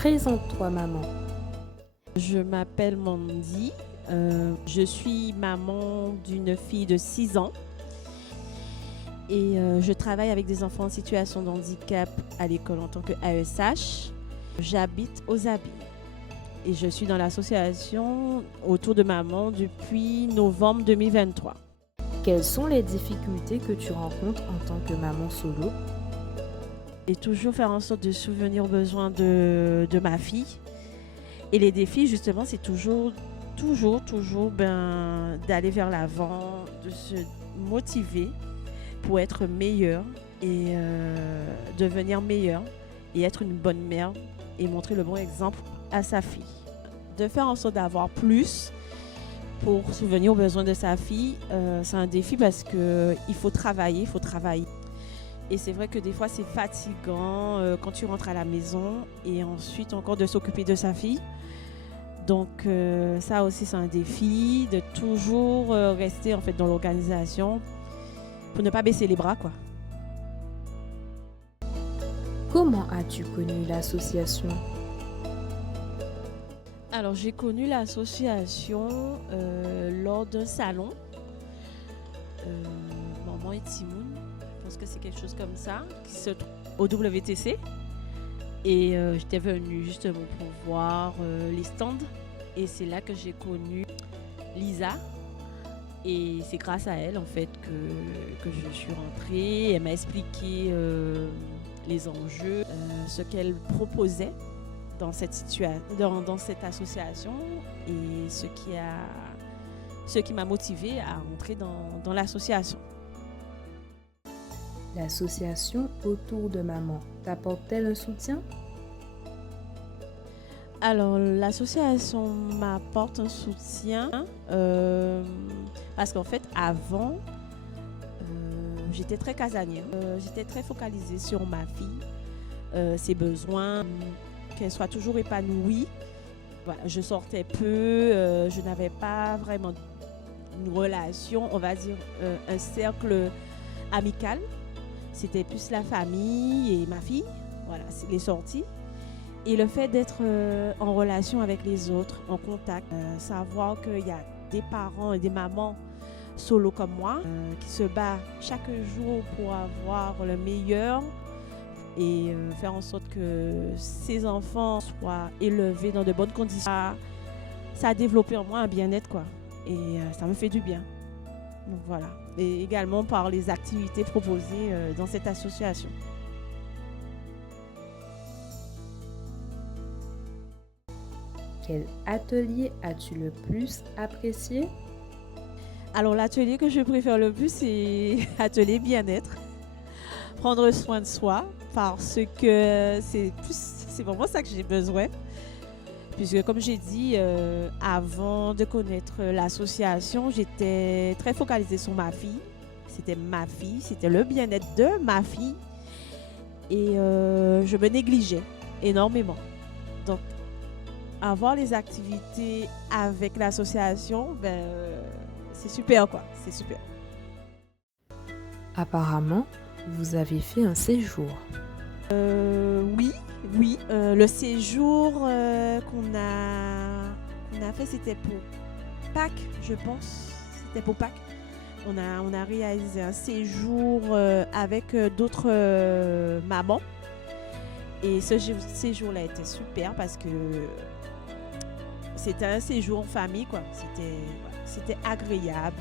Présente-toi, maman. Je m'appelle Mandy, je suis maman d'une fille de 6 ans et je travaille avec des enfants en situation de handicap à l'école en tant que AESH. J'habite aux Abymes et je suis dans l'association Autour de maman depuis novembre 2023. Quelles sont les difficultés que tu rencontres en tant que maman solo? Et toujours faire en sorte de subvenir aux besoins de ma fille. Et les défis, justement, c'est toujours d'aller vers l'avant, de se motiver pour être meilleur et devenir meilleur et être une bonne mère et montrer le bon exemple à sa fille. De faire en sorte d'avoir plus pour subvenir aux besoins de sa fille, c'est un défi parce qu'il faut travailler. Et c'est vrai que des fois, c'est fatigant quand tu rentres à la maison et ensuite encore de s'occuper de sa fille. Donc ça aussi, c'est un défi de toujours rester en fait dans l'organisation pour ne pas baisser les bras, quoi. Comment as-tu connu l'association? Alors, j'ai connu l'association lors d'un salon, Maman et Timoun. Je pense que c'est quelque chose comme ça, qui se trouve au WTC. Et j'étais venue justement pour voir les stands. Et c'est là que j'ai connu Lisa. Et c'est grâce à elle, en fait, que je suis rentrée. Elle m'a expliqué les enjeux, ce qu'elle proposait dans cette association et ce qui m'a motivée à entrer dans l'association. L'association Autour de maman t'apporte-t-elle un soutien? Alors, l'association m'apporte un soutien parce qu'en fait, avant, j'étais très casanière. J'étais très focalisée sur ma fille, ses besoins, qu'elle soit toujours épanouie. Voilà, je sortais peu, je n'avais pas vraiment une relation, on va dire, un cercle amical. C'était plus la famille et ma fille, voilà, c'est les sorties. Et le fait d'être en relation avec les autres, en contact, savoir qu'il y a des parents et des mamans solo comme moi qui se battent chaque jour pour avoir le meilleur et faire en sorte que ces enfants soient élevés dans de bonnes conditions. Ça a développé en moi un bien-être, quoi. Et ça me fait du bien. Donc voilà. Et également par les activités proposées dans cette association. Quel atelier as-tu le plus apprécié? Alors l'atelier que je préfère le plus, c'est atelier bien-être. Prendre soin de soi parce que c'est vraiment ça que j'ai besoin. Puisque comme j'ai dit, avant de connaître l'association, j'étais très focalisée sur ma fille. C'était ma fille, c'était le bien-être de ma fille. Et je me négligeais énormément. Donc, avoir les activités avec l'association, c'est super, quoi. C'est super. Apparemment, vous avez fait un séjour. Oui. Le séjour qu'on a fait, c'était pour Pâques, je pense. C'était pour Pâques. On a réalisé un séjour avec d'autres mamans. Et ce séjour-là était super parce que c'était un séjour en famille, quoi. C'était agréable.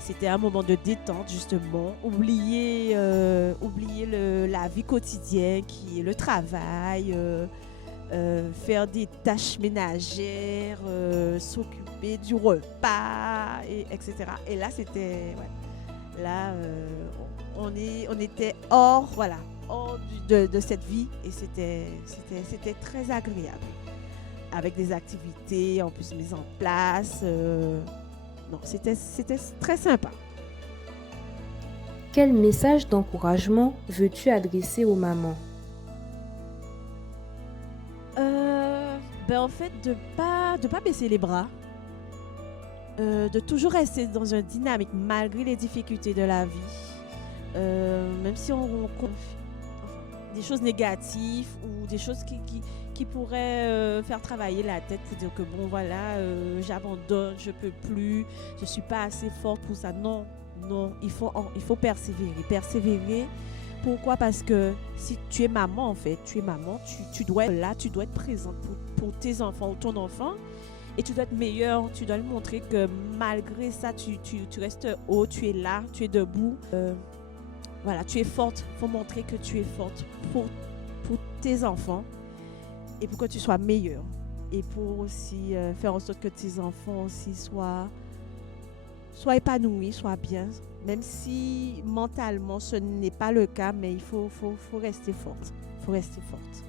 C'était un moment de détente, justement. Oublier la vie quotidienne qui est le travail, faire des tâches ménagères, s'occuper du repas, etc. Et là, c'était... Ouais. Là, on était hors de cette vie et c'était très agréable. Avec des activités en plus mises en place. Non, c'était très sympa. Quel message d'encouragement veux-tu adresser aux mamans? En fait, de pas baisser les bras. De toujours rester dans une dynamique malgré les difficultés de la vie. Même si on rencontre des choses négatives ou des choses qui pourrait faire travailler la tête pour dire que bon voilà, j'abandonne, je peux plus, je suis pas assez forte pour ça. Non, non, il faut persévérer. Pourquoi? Parce que si tu es maman en fait, tu es maman, tu dois être là, tu dois être présente pour tes enfants ou ton enfant. Et tu dois être meilleur, tu dois lui montrer que malgré ça, tu restes haut, tu es là, tu es debout. Voilà, tu es forte. Il faut montrer que tu es forte pour tes enfants et pour que tu sois meilleure. Et pour aussi faire en sorte que tes enfants aussi soient épanouis, soient bien. Même si mentalement ce n'est pas le cas, mais il faut rester forte. Il faut rester forte.